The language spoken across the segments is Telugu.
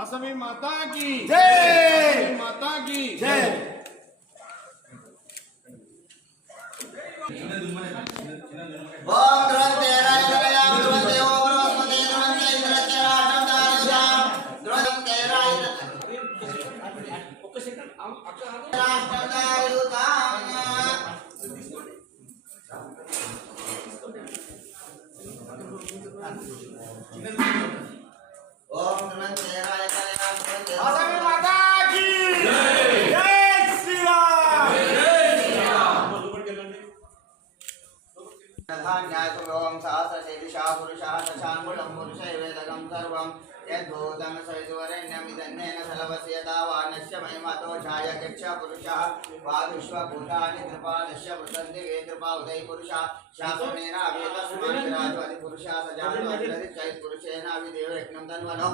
అసమి మాతాకి జై మాతాకి జై బాగా गच्छ पुरुषः वादुष्वभूतानि कृपादश्च वृतन्ति वेदृपा उदयि पुरुषः, शासनेन अवेदस्मान्तिराजो अधिपुरुषः स जातोपुरुषेण अविदेवयज्ञं तन्वनो,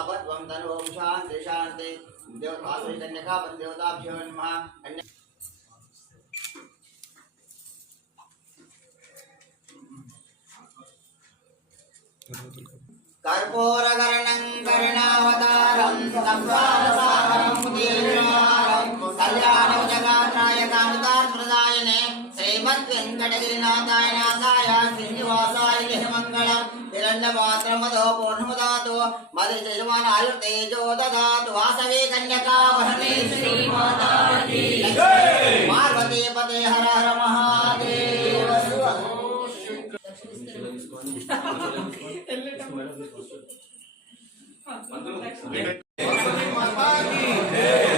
अपध्वं तनुवं शान्ति शान्ति देवतासुकन्यका देवताभ्यो नमः अन्य Gracias. కర్పూరకరణం కరుణావతారం సంసారసాగరం ముదీర్ణారం కళ్యాణోజగాత్రాయకానుతామృదాయనే శ్రీమద్ వెంకటగిరినాథాయ నాథాయ శ్రీనివాసాయ మంగళం హిరణ్యపాత్రమదో పూర్ణముదాతు మది శిశుమానాయుర్తేజో దదాతు వాసవే కన్యకా వహనే శ్రీమాతా పార్వతీ పదే హర హర మహాదేవ Pagi. Pagi.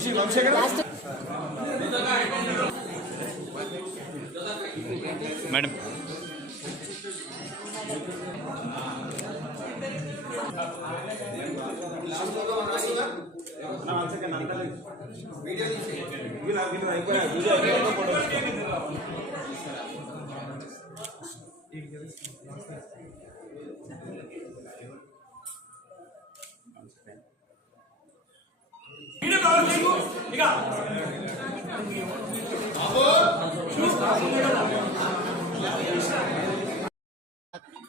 నిమిషం మేడం ఇక.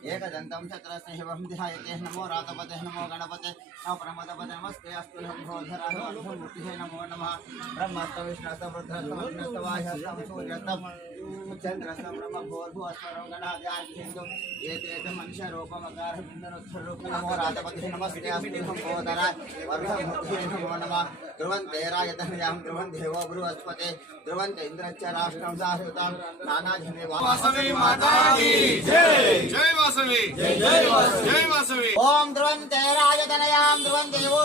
चक्रस्य शिवं ध्यायते नमो रातपते नमो गणपते। नमो प्रमदपते, नमस्ते, अस्तु मूर्तिः नमो नमः ब्रह्मस्तं, विष्णुस्तं रुद्रस्तं वाह्यस्तं सूर्यस्तं चन्द्रस्तं ब्रह्मभूर्भुवस्वरं मनुष्यरूपमकारः नमो नमस्ते, अस्तु नमो नमः। ध्रुवन्तेरायतनयां ध्रुवन् देवो बृहस्पते ध्रुवन्त इन्द्रश्च राष्ट्रं साहृतां नानाजने वासवे माता की जय जय वासवे जय जय जय वासवे। ओम ध्रुवन्तेरायतनयां ध्रुवन् देवो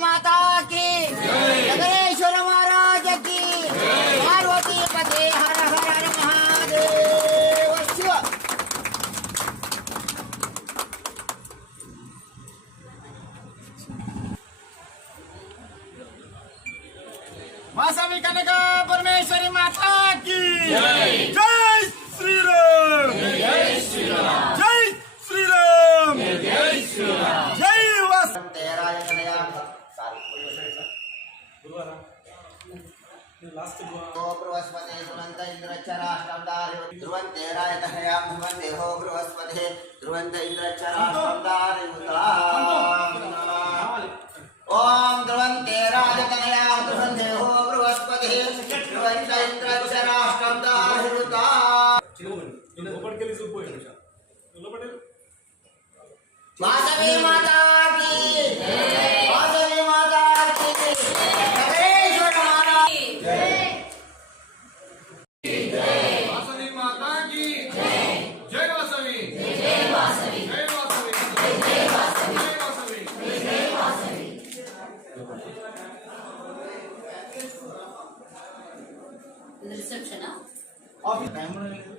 माता की जगदेश्वर महाराज की पार्वती पते हर हर महादेव। परमेश्वरी माता की। जय। श्री राम जय श्री राम जय श्री राम जय श्री राम जय बृहस्पति ध्रुवंत इंद्रचराष्टमदार ध्रुवंतेराय तनयाम भवन्ते हो ध्रुवंत रिसेप्शन ऑफ़िस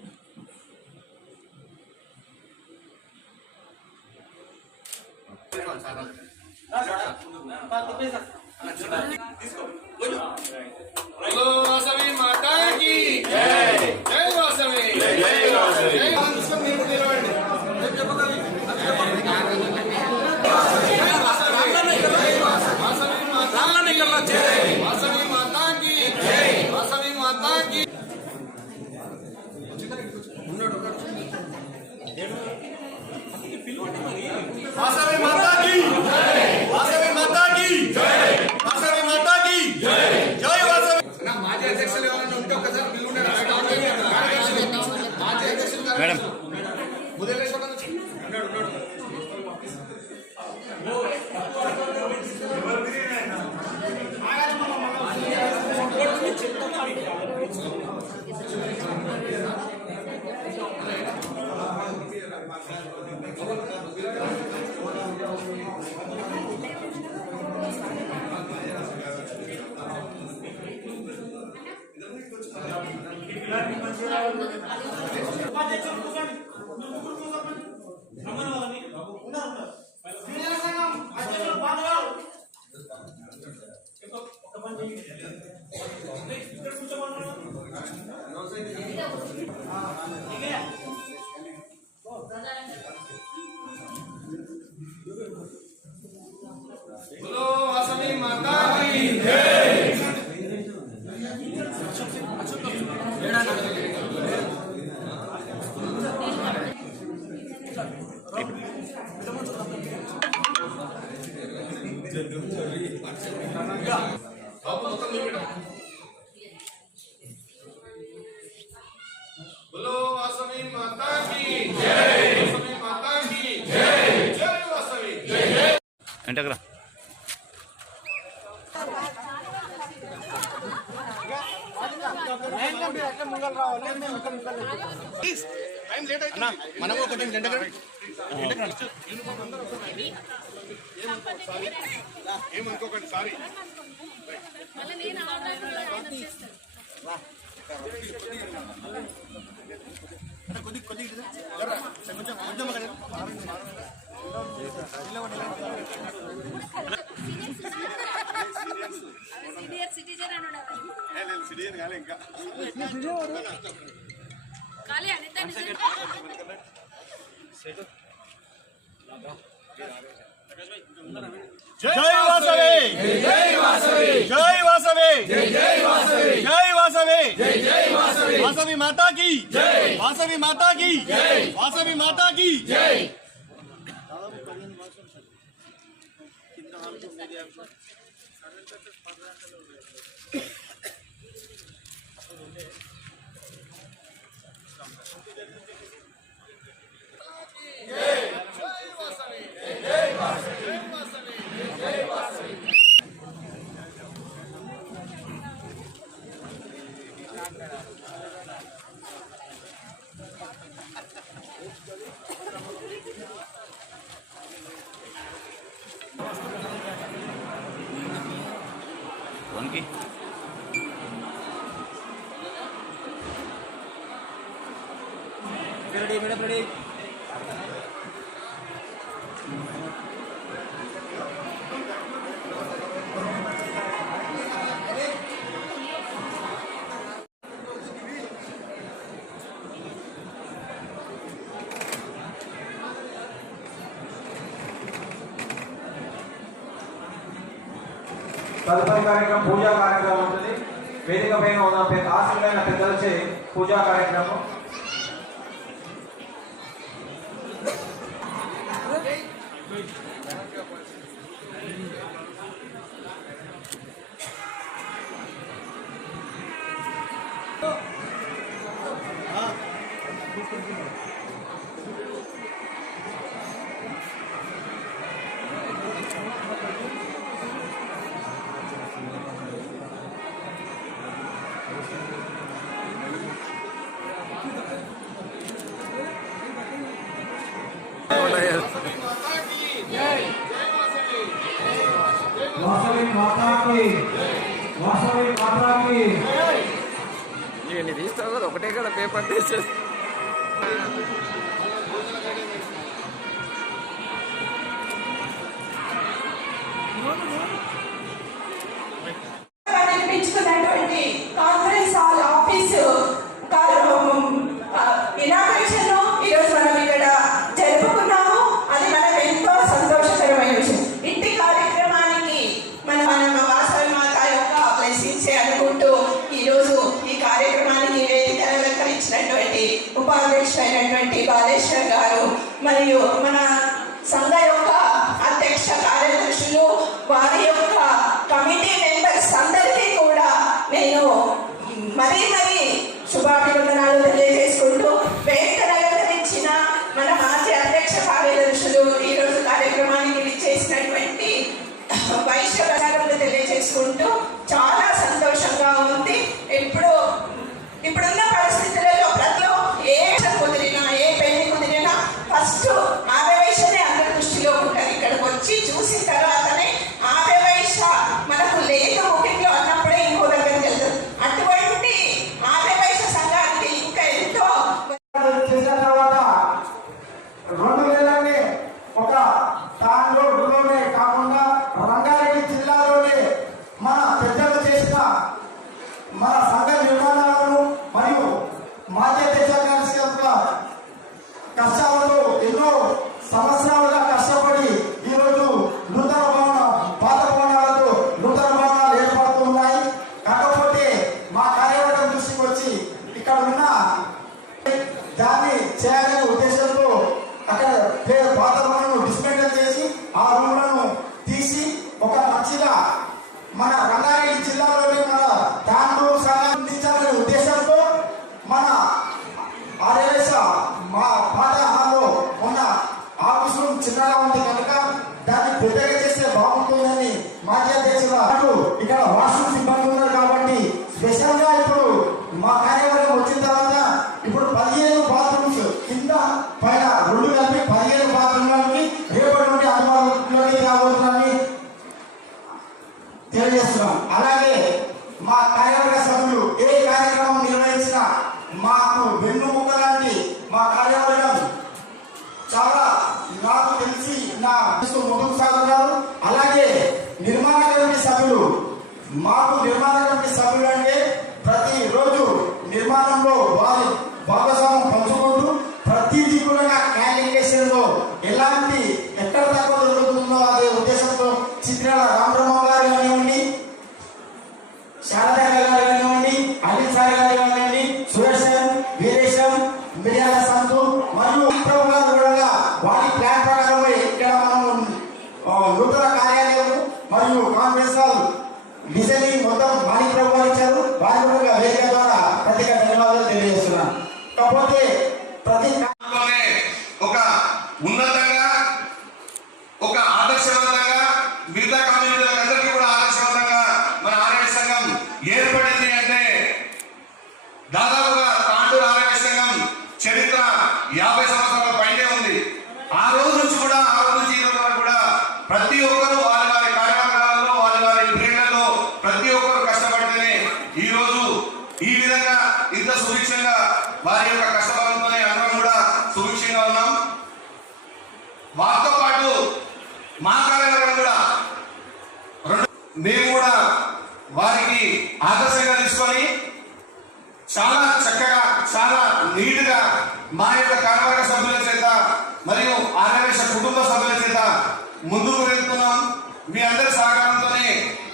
बोलो वासवी माता की Amen. సిటిజన్ కాలే ఇంకా. ఖాళీ అనిత जय वासवे। जय वासवे। जय वासवे। जय वासवे जय वासवे जय जय वासवे वासवी माता की। जय वासवी माता की। जय वासवी माता की जय कितना होगी పూజా కార్యక్రమం ఉంటుంది వేదిక పైన ఉన్న ఆశ్రమైన పెద్దలచే పూజా కార్యక్రమం Thank. ఒకటే కదా పేపర్ టేస్ట్. అయినటువంటి బాలేశ్వర్ గారు మరియు మన సంఘ యొక్క పైన రెండు కలిపి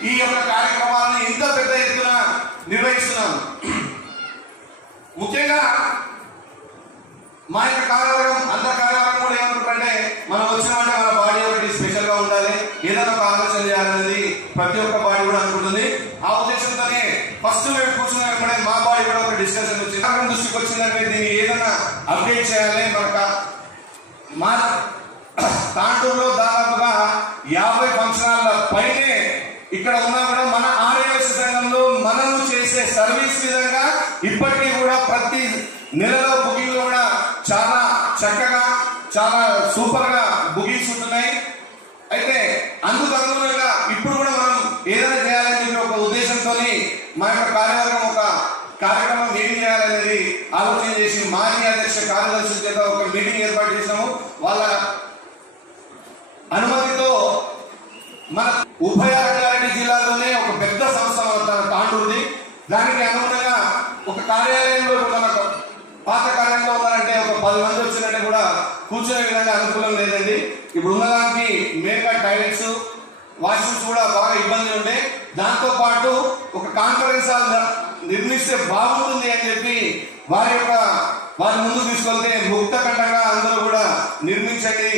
ఈ యొక్క కార్యక్రమాలను ఇంత పెద్ద ఎత్తున నిర్వహిస్తున్నాం. ముఖ్యంగా మా యొక్క కార్యాలయం అందరి కార్యాలయం కూడా ఏమంటుంటే మనం వచ్చినామంటే మన బాడీ ఒకటి స్పెషల్గా ఉండాలి. ఏదైనా ఒక ఆలోచన చేయాలనేది ప్రతి ఒక్క బాడీ కూడా అనుకుంటుంది. ఆ ఉద్దేశంతోనే ఫస్ట్ మేము కూర్చున్న వెంటనే మా బాడీ కూడా ఒక డిస్కషన్ వచ్చింది. నాకు దృష్టికి వచ్చిందంటే దీన్ని ఏదైనా అప్డేట్ చేయాలి మనక మా తాండూరులో దాదాపుగా యాభై ఫంక్షన్ హాల్ల పైనే ఇక్కడ ఉన్నా కూడా మన ఆర్యవేశ సంఘంలో మనము చేసే సర్వీస్ విధంగా ఇప్పటికీ కూడా ప్రతి నెలలో బుకింగ్ కూడా చాలా చక్కగా చాలా సూపర్గా బుకింగ్స్ ఉంటున్నాయి. అయితే అందుకు అనుగుణంగా ఇప్పుడు కూడా మనం ఏదైనా చేయాలని చెప్పి ఒక ఉద్దేశంతో మా యొక్క కార్యవర్గం ఒక కార్యక్రమం ఏం చేయాలనేది ఆలోచన చేసి మాజీ అధ్యక్ష కార్యదర్శుల చేత ఒక మీటింగ్ ఏర్పాటు చేసినాము వాళ్ళ అనుమతితో మన ఉభయ రంగారెడ్డి జిల్లాలోనే ఒక పెద్ద సంస్థ మన తాండూరుది దానికి అనుగుణంగా ఒక కార్యాలయంలో ఇప్పుడు మన పాత కార్యాలయంలో ఉన్నారంటే ఒక పది మంది వచ్చినట్టే కూడా కూర్చునే విధంగా అనుకూలం లేదండి. ఇప్పుడు ఉన్నదానికి మేక టాయిలెట్స్ వాష్రూమ్స్ కూడా బాగా ఇబ్బంది ఉండే. దాంతో పాటు ఒక కాన్ఫరెన్స్ హాల్ నిర్మిస్తే బాగుంటుంది అని చెప్పి వారి యొక్క వారి ముందు తీసుకెళ్తే ముక్త కట్టగా అందరూ కూడా నిర్మించండి.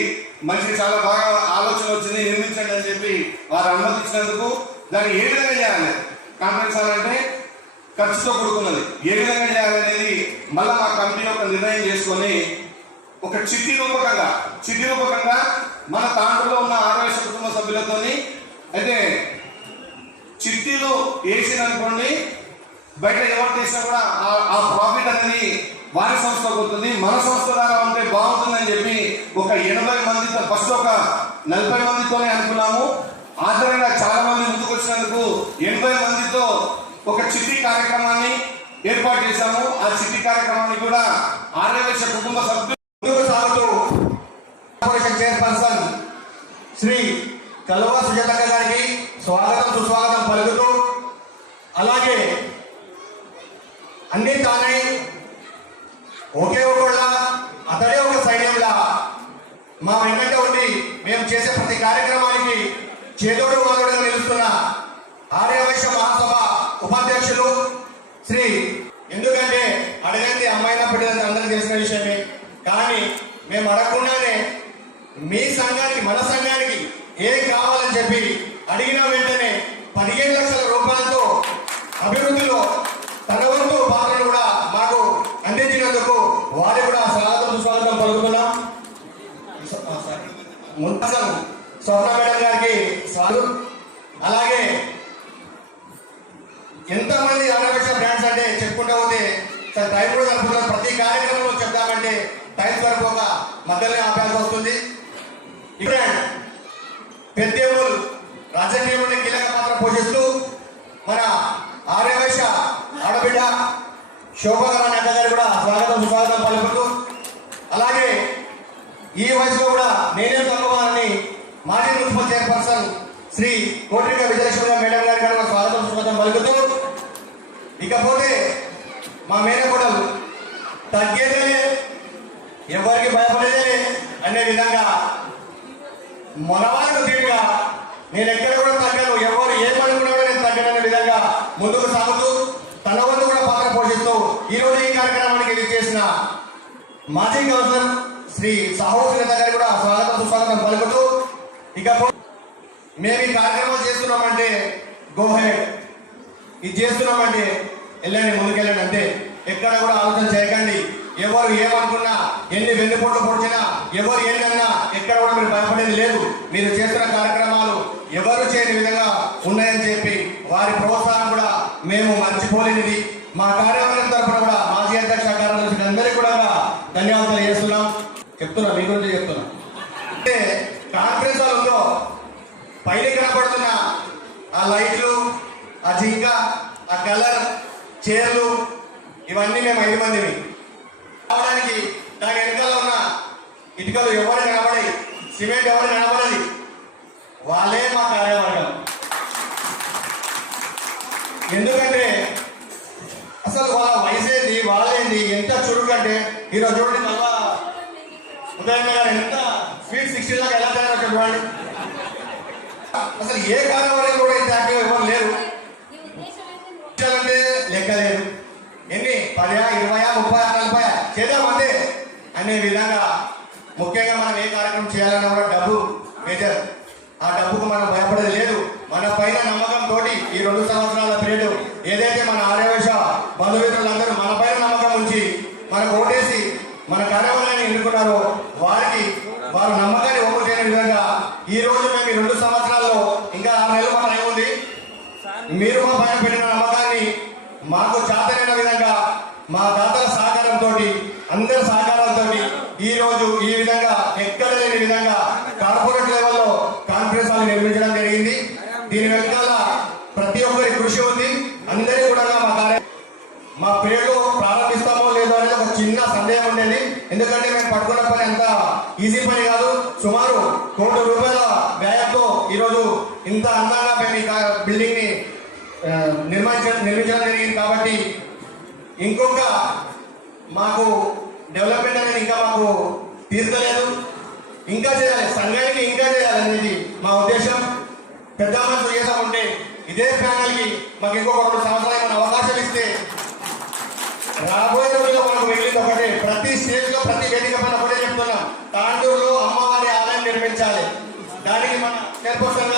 మంచి చాలా బాగా ఆలోచన వచ్చింది నిర్మించండి అని చెప్పి వారు అనుమతించినందుకు దాన్ని ఏ విధంగా చేయాలి? కాన్ఫరెన్స్ హాల్ అంటే ఖర్చుతో కూడుకున్నది. ఏ విధంగా చేయాలనేది మళ్ళీ మా కమిటీ ఒక నిర్ణయం చేసుకొని ఒక చిట్టి రూపకంగా చిట్టి రూపకంగా మన తాండ్రులో ఉన్న ఆరోగ్య కుటుంబ సభ్యులతోని అయితే చిట్టీలు వేసిననుకోండి బయట ఎవరు చేసినా కూడా ఆ- ఆ ప్రాఫిట్ అనేది వారి సంస్థ పోతుంది మన సంస్థ ద్వారా ఉంటే బాగుంటుందని చెప్పి ఒక ఎనభై మందితో ఫస్ట్ ఒక నలభై మందితోనే అనుకున్నాము. ఆధారంగా చాలా మంది ముందుకు వచ్చినందుకు ఎనభై మందితో ఒక చిట్టి కార్యక్రమాన్ని ఏర్పాటు చేశాము. ఆ చిట్టి కార్యక్రమాన్ని కూడా ఆర్యవేశ కుటుంబ సభ్యులు ముందుకు సాగుతూ కార్పొరేషన్ చైర్పర్సన్ శ్రీ కల్వ సుజాతక్క గారికి స్వాగతం సుస్వాగతం పలుకుతూ అలాగే అన్ని తానై ఒకే ఒకళ్ళ అతడే ఒక సైన్యంలా మా వెంట ఉండి మేము చేసే ప్రతి కార్యక్రమానికి చేదోడు వాదోడుగా నిలుస్తున్న ఆర్యవైశ్య మహాసభ ఉపాధ్యక్షులు శ్రీ ఎందుకంటే అడగండి అమ్మాయినా పెట్టినంత అందరికీ తెలిసిన విషయమే. కానీ మేము అడగకుండానే మీ సంఘానికి మన సంఘానికి ఏం కావాలని చెప్పి అడిగిన వెంటనే పదిహేను లక్షల రూపాయలతో అభివృద్ధిలో తన వంతు పాత్రను కూడా మాకు అందించినందుకు వారి కూడా స్వాగతం సుస్వాగతం పలుకుతున్నాం ముందు స్వర్ణ మేడం గారికి స్వాగతం అలాగే ఎంతమంది ఆంధ్రప్రదేశ్ బ్రాండ్స్ అంటే చెప్పుకుంటూ పోతే చాలా టైం కూడా సరిపోతుంది ప్రతి కార్యక్రమంలో చెప్తామంటే టైం సరిపోక మధ్యలోనే ఆపాల్సి వస్తుంది ఈ బ్రాండ్ పెద్దేవుల్ రాజకీయంలో కీలక పాత్ర పోషిస్తూ మన ఆర్యవైశ్య ఆడబిడ్డ శోభకర నేత గారు కూడా స్వాగతం సుస్వాగతం పలుకుతూ అలాగే ఈ వయసులో కూడా నేనే తక్కువని మాజీ municipal chairperson Shri Kotrika Vijayalakshmi madam గారి గారు స్వాగతం సుస్వాగతం పలుకుతూ ఇకపోతే మా మేనకోడలు తగ్గేదే ఎవరికి భయపడేదే అనే విధంగా మనవాళ్ళకు నేను ఎక్కడ కూడా తగ్గను ఎవరు ఏమనుకున్నా కూడా నేను తగ్గననే విధంగా ముందుకు సాగుతూ తన వంతు కూడా పాత్ర పోషిస్తూ ఈ రోజు ఈ కార్యక్రమానికి ఇది చేసిన మాజీ కౌన్సిలర్ శ్రీ సాహు శ్రీలత గారికి కూడా స్వాగతం సుస్వాగతం పలుకుతూ ఇక మేము ఈ కార్యక్రమం చేస్తున్నామంటే గోహెడ్ ఇది చేస్తున్నామంటే వెళ్ళండి ముందుకెళ్ళండి. అంతే. ఎక్కడ కూడా ఆలోచన చేయకండి. ఎవరు ఏమనుకున్నా ఎన్ని వెన్నుపోట్లు పొడిచినా ఎవరు ఏంటన్నా ఎక్కడ కూడా మీరు భయపడేది లేదు. మీరు చేస్తున్న కార్యక్రమాలు ఎవరు చేయని విధంగా ఉన్నాయని చెప్పి వారి ప్రోత్సాహం కూడా మేము మర్చిపోలేనిది. మా కార్యవర్గం తరఫున కూడా మాజీ అధ్యక్ష కార్యదర్శి అందరికీ కూడా ధన్యవాదాలు చేస్తున్నాం చెప్తున్నా మీ గురించి చెప్తున్నా. అంటే కాంగ్రెస్ హాల్ పైన కనపడుతున్న ఆ లైట్లు ఆ జింక ఆ కలర్ చైర్లు ఇవన్నీ మేము ఐదు మందివి రావడానికి దాని వెనకాల ఉన్న ఇటుకలు ఎవరు కనబడి సిమెంట్ ఎవరు నిలబడది వాళ్ళే మా కార్యవర్గం. ఎందుకంటే అసలు వాళ్ళ వయసు ఏంది వాళ్ళేంది ఎంత చురుకంటే ఈరోజు చూడండి మళ్ళా ఉదయం గారు ఎంత స్వీట్ సిక్స్టీ దాకా ఎలా తయారు చూడండి. అసలు ఏ కార్యవర్గం కూడా ఇంత యాక్టివ్ ఎవరు లేరు. అంటే లెక్క లేదు ఎన్ని? పదా ఇరవై ముప్పై అనే విధంగా ముఖ్యంగా మనం ఏ కార్యక్రమం చేయాలన్నా కూడా డబ్బు మేజర్ ఆ డబ్బుకు మనం భయపడేది లేదు. మన పైన నమ్మకం తోటి ఈ రెండు సంవత్సరాల పీరియడ్ ఏదైతే మన ఆర్యవేశ బంధుమిత్రులందరూ మన పైన నమ్మకం ఉంచి మనకు ఓటేసి మన కార్యవర్గాన్ని ఎన్నుకున్నారో వారికి వారు నమ్మకాన్ని ఒప్పు చేయని విధంగా ఈ రోజు మేము ఈ రెండు సంవత్సరాల్లో ఇంకా ఆరు నెలలు మన టైం ఉంది మీరు మా పైన పెట్టిన నమ్మకాన్ని మాకు చాతనైన విధంగా మా దాతల సహకారంతో అందరి సహకారం ఈ రోజు ఈ విధంగా ఎక్కడ లేని విధంగా కార్పొరేట్ లెవెల్లో కాన్ఫరెన్స్ హాల్ నిర్మించడం జరిగింది. దీని వెనకాల ప్రతి ఒక్కరి కృషి ఉంది. అందరి కూడా మా కార్య మా పేరు ప్రారంభిస్తామో లేదో అనేది ఒక చిన్న సందేహం ఉండేది. ఎందుకంటే మేము పట్టుకున్న పని అంత ఈజీ పని కాదు. సుమారు కోటి రూపాయల వ్యయంతో ఈరోజు ఇంత అందంగా మేము ఈ బిల్డింగ్ని నిర్మించడం నిర్మించడం జరిగింది. కాబట్టి ఇంకొక మాకు డెవలప్మెంట్ అనేది ఇంకా మాకు తీర్చలేదు. ఇంకా చేయాలి. సంఘానికి ఇంకా చేయాలి అనేది మా ఉద్దేశం. పెద్ద మనసు చేసాం ఉంటే ఇదే ప్యానల్కి మాకు ఇంకొక రెండు సంవత్సరాలు ఏమైనా అవకాశం ఇస్తే రాబోయే రోజుల్లో మనకు మిగిలింది ఒకటే. ప్రతి స్టేజ్లో ప్రతి వేదిక పైన ఒకటే చెప్తున్నాం. తాండూరులో అమ్మవారి ఆలయం నిర్మించాలి. దానికి మన చైర్పర్సన్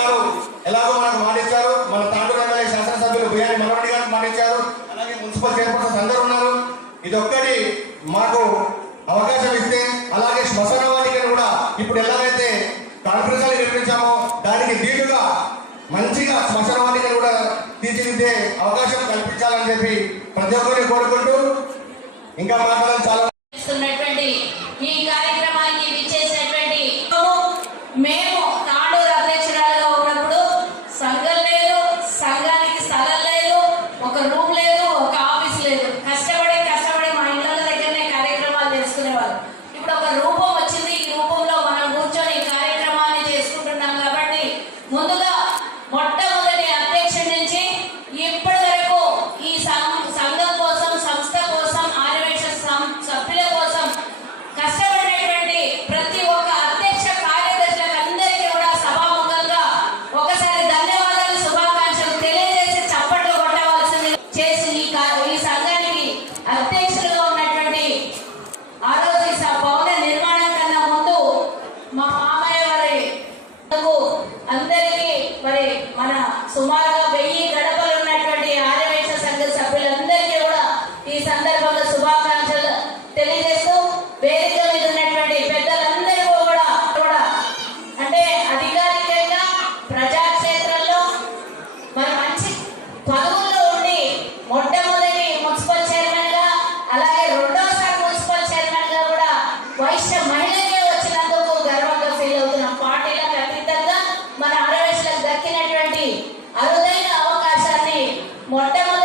मोटा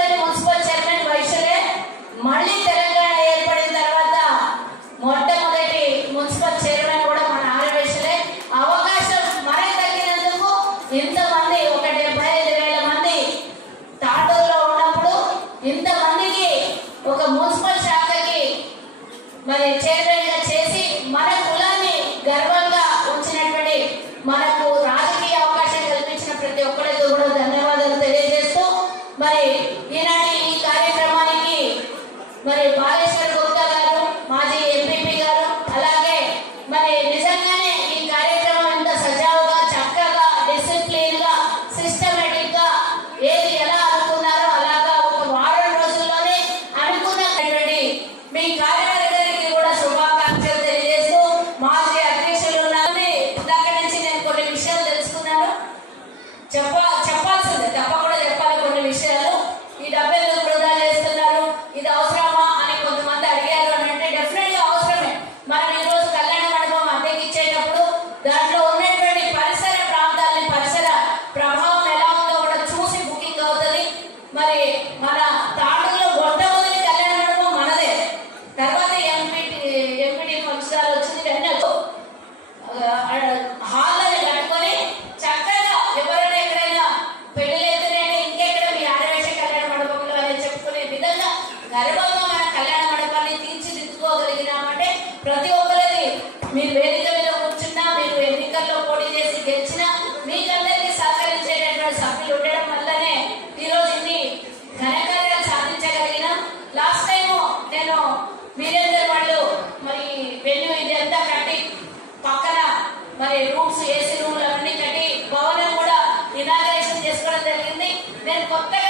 నేను కొత్త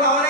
পাওয়ার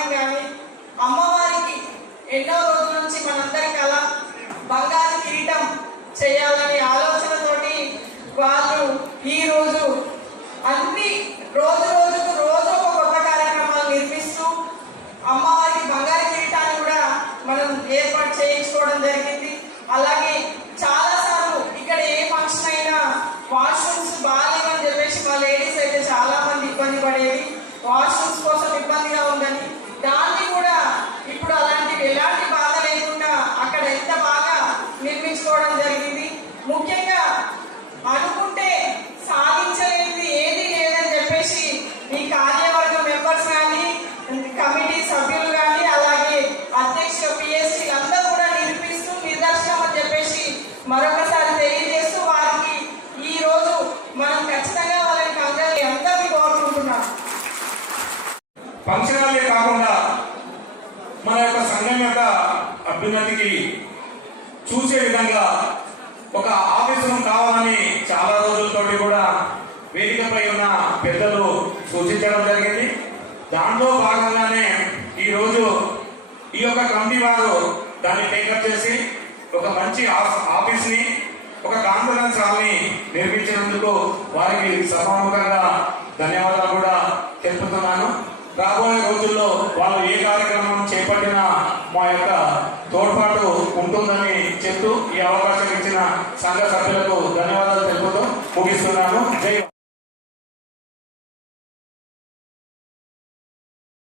ఫంక్షన్ కాకుండా మన యొక్క సంఘం యొక్క అభ్యున్నతికి చూసే విధంగా ఒక ఆఫీసు కావాలని చాలా రోజులతోటి కూడా వేదికపై ఉన్న పెద్దలు సూచించడం జరిగింది. దాంట్లో భాగంగానే ఈరోజు ఈ యొక్క కమిటీ వారు దాన్ని టేకప్ చేసి ఒక మంచి ఆఫీస్ని ఒక కాన్ఫరెన్స్ హాల్ని నిర్మించినందుకు వారికి సభాముఖంగా ధన్యవాదాలు కూడా తెలుపుతున్నాను. రాబోయే రోజుల్లో వాళ్ళు ఏ కార్యక్రమం చేపట్టినా మా యొక్క తోడ్పాటు ఉంటుందని చెప్తూ ఈ అవకాశం ఇచ్చిన సంఘ సభ్యులకు ధన్యవాదాలు తెలుపుతూ ముగిస్తున్నాను. జై